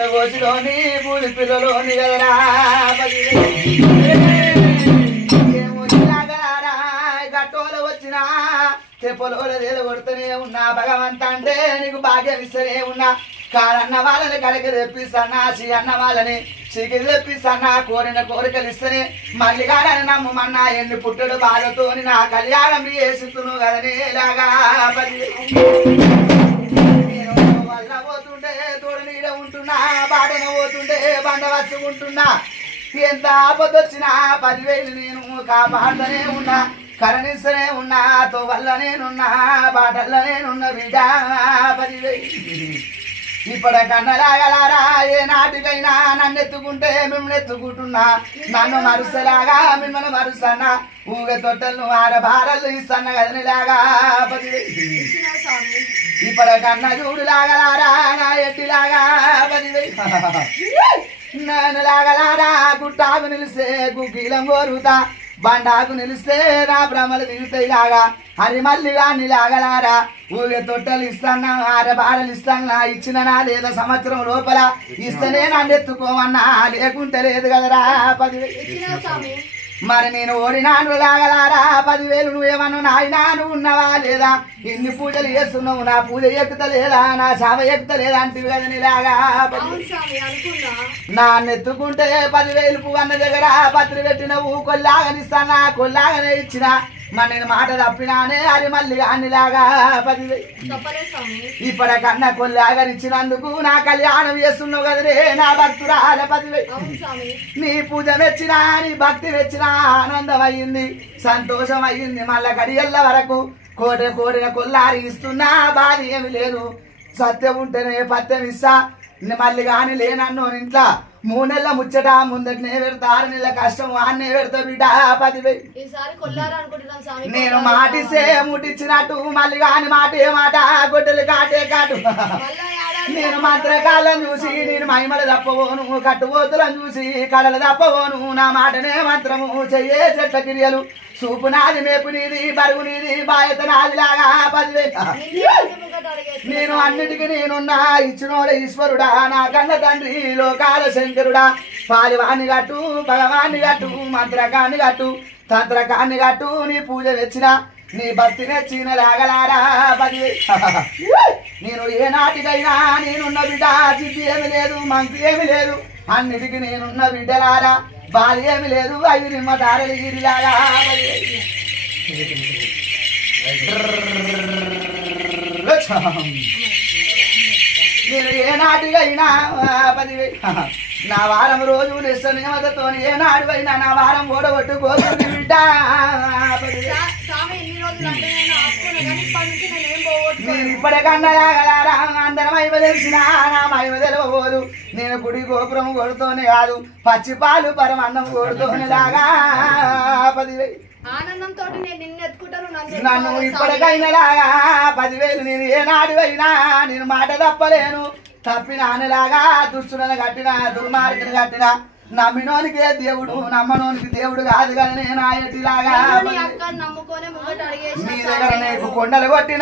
పుట్టగోసిలోని పూలి పిల్లలోని కదరా గట్టోలు వచ్చినా తెప్పలోల కొడుతూనే ఉన్నా భగవంత అంటే నీకు భాగ్యం ఇస్తూనే ఉన్నా కారన్న వాళ్ళని కడికి తెప్పిస్తానా శ్రీ అన్న వాళ్ళని సిగిరి తెప్పిస్తానా కోరిన కోరికలు ఇస్తేనే మళ్ళీ కాడని నమ్మమన్నా ఎన్ని పుట్టడు బాధతోని నా కళ్యాణం చేస్తున్నావు కదనే లాగా వల్ల పోతుంటే తోడు నీడ ఉంటున్నా బాటన పోతుంటే బండ వచ్చుకుంటున్నా ఎంత ఆపదొచ్చినా 10,000 నేను కాపాడుతూనే ఉన్నా కరణిస్తూనే ఉన్నా తో వల్ల నేనున్నా బాటల్లో నేనున్న బిడ్డ 10,000 ఇప్పటికన్నలాగలారా ఏ నాటికైనా నన్ను ఎత్తుకుంటే మిమ్మల్ని ఎత్తుకుంటున్నా నన్ను మరుసలాగా మిమ్మల్ని మరుసన్నా ఊగ తొట్టలను ఆరబారలు ఇస్తున్నా కదనిలాగా 10,000 ఇప్పటికన్న చూడు లాగలారా నా ఎట్టిలాగా 10,000 నన్ను లాగలారా గుట్టాకు నిలిస్తే గుగ్గిలం కోరుతా బండాకు నిలిస్తే నా భ్రమలు దిగుతాయి లాగా అని మళ్ళీగా లాగలారా ఊగే తొట్టలు ఇస్తానా ఆరబాడలు ఇస్తానా ఇచ్చిన నా లేదా సంవత్సరం లోపల ఇస్తేనే నన్ను ఎత్తుకోమన్నా లేకుంటే లేదు కదరా 10,000 మరి నేను ఓడినాను లాగలారా 10,000 నువ్వేమన్నా నాయనా నువ్వు ఉన్నావా లేదా ఎన్ని పూజలు చేస్తున్నావు నా పూజ ఎక్కుతలేదా నా చావ ఎక్కుతలేదా అంటే కదా నీలాగా నా నెత్తుకుంటే 10,000 పువ్వన్న దగ్గర పత్రి పెట్టినవు కొల్లాగనిస్తానా కొల్లాగనే ఇచ్చిన మరి నేను మాట తప్పినానే అది మళ్ళీ అన్నిలాగా 10,000 ఇప్పటికన్నా కొల్లాగనిచ్చినందుకు నా కళ్యాణం చేస్తున్నావు కదరే నా భక్తురాల 10,000 నీ పూజ మెచ్చినా నీ భక్తి మెచ్చినా ఆనందం అయ్యింది సంతోషం అయ్యింది మళ్ళా గడియల్ల వరకు కోరిన కొల్లారి ఇస్తున్నా బాధ ఏమి లేదు సత్యం ఉంటేనే పత్యం ఇస్తా మళ్ళీ కానీ లేనన్ను ఇంట్లో 3 నెలల ముచ్చట ముందటనే పెడతా 6 నెలల కష్టం ఆన్నే పెడతా బిడ్డ 10,000 నేను మాటిస్తే ముట్టించినట్టు మళ్ళీ కాని మాటే మాట గొడ్డలు కాటే కాటు నేను మంత్రకాలను చూసి నేను మహిమలు తప్పవోను కట్టుబోతులను చూసి కళలు తప్పవోను నా మాటనే మంత్రము చెయ్యే చెట్ల క్రియలు చూపు నాది మేపు నీది బరువు నీది బాధ్యత నాదిలాగా 10,000 నేను అన్నిటికీ నేనున్నా ఇచ్చినోడ ఈశ్వరుడా నా కన్న తండ్రి లోకాల శంకరుడా పాలివాణ్ణి కట్టు భగవాన్ని కట్టు మంత్రకాన్ని కట్టు తంత్రకాన్ని కట్టు నీ పూజ వెచ్చిన నీ భక్తి నెచ్చిన లాగలారా 10,000 నేను ఏ నాటికైనా నేనున్న బిడ్డ చిత్తి ఏమి లేదు మంత్రి ఏమి లేదు అన్నిటికీ నేనున్న బిడ్డలారా బాధ ఏమి లేదు 5 నిమ్మ దారలు గిరిలాగా 10,000 నేను ఏ నాటికైనా 10,000 నా వారం రోజు నిశ్చనియమతతో ఏ నాటికైనా నా వారం ఓడగొట్టుకోతుంది బిడ్డ నేను ఇప్పటికన్నా లాగలారా అందరం మహిమ తెలిసిన నా మహిమ తెలియబోదు నేను గుడి గోపురం కొడుతూనే కాదు పచ్చి పాలు పరమన్నం కొడుతూనే లాగా 10,000 ఆనందంతో నన్ను ఇప్పటికైనా లాగా 10,000 నేను ఏ నాడివైనా నేను మాట తప్పలేను తప్పినానలాగా దుష్టులను కట్టిన దుర్మార్గుని కట్టిన నమ్మినోనికే దేవుడు నమ్మనోనికి దేవుడు కాదు కానీ నేను ఆయటిలాగా నమ్ముకొని నీ దగ్గర నీకు కొండలు కొట్టిన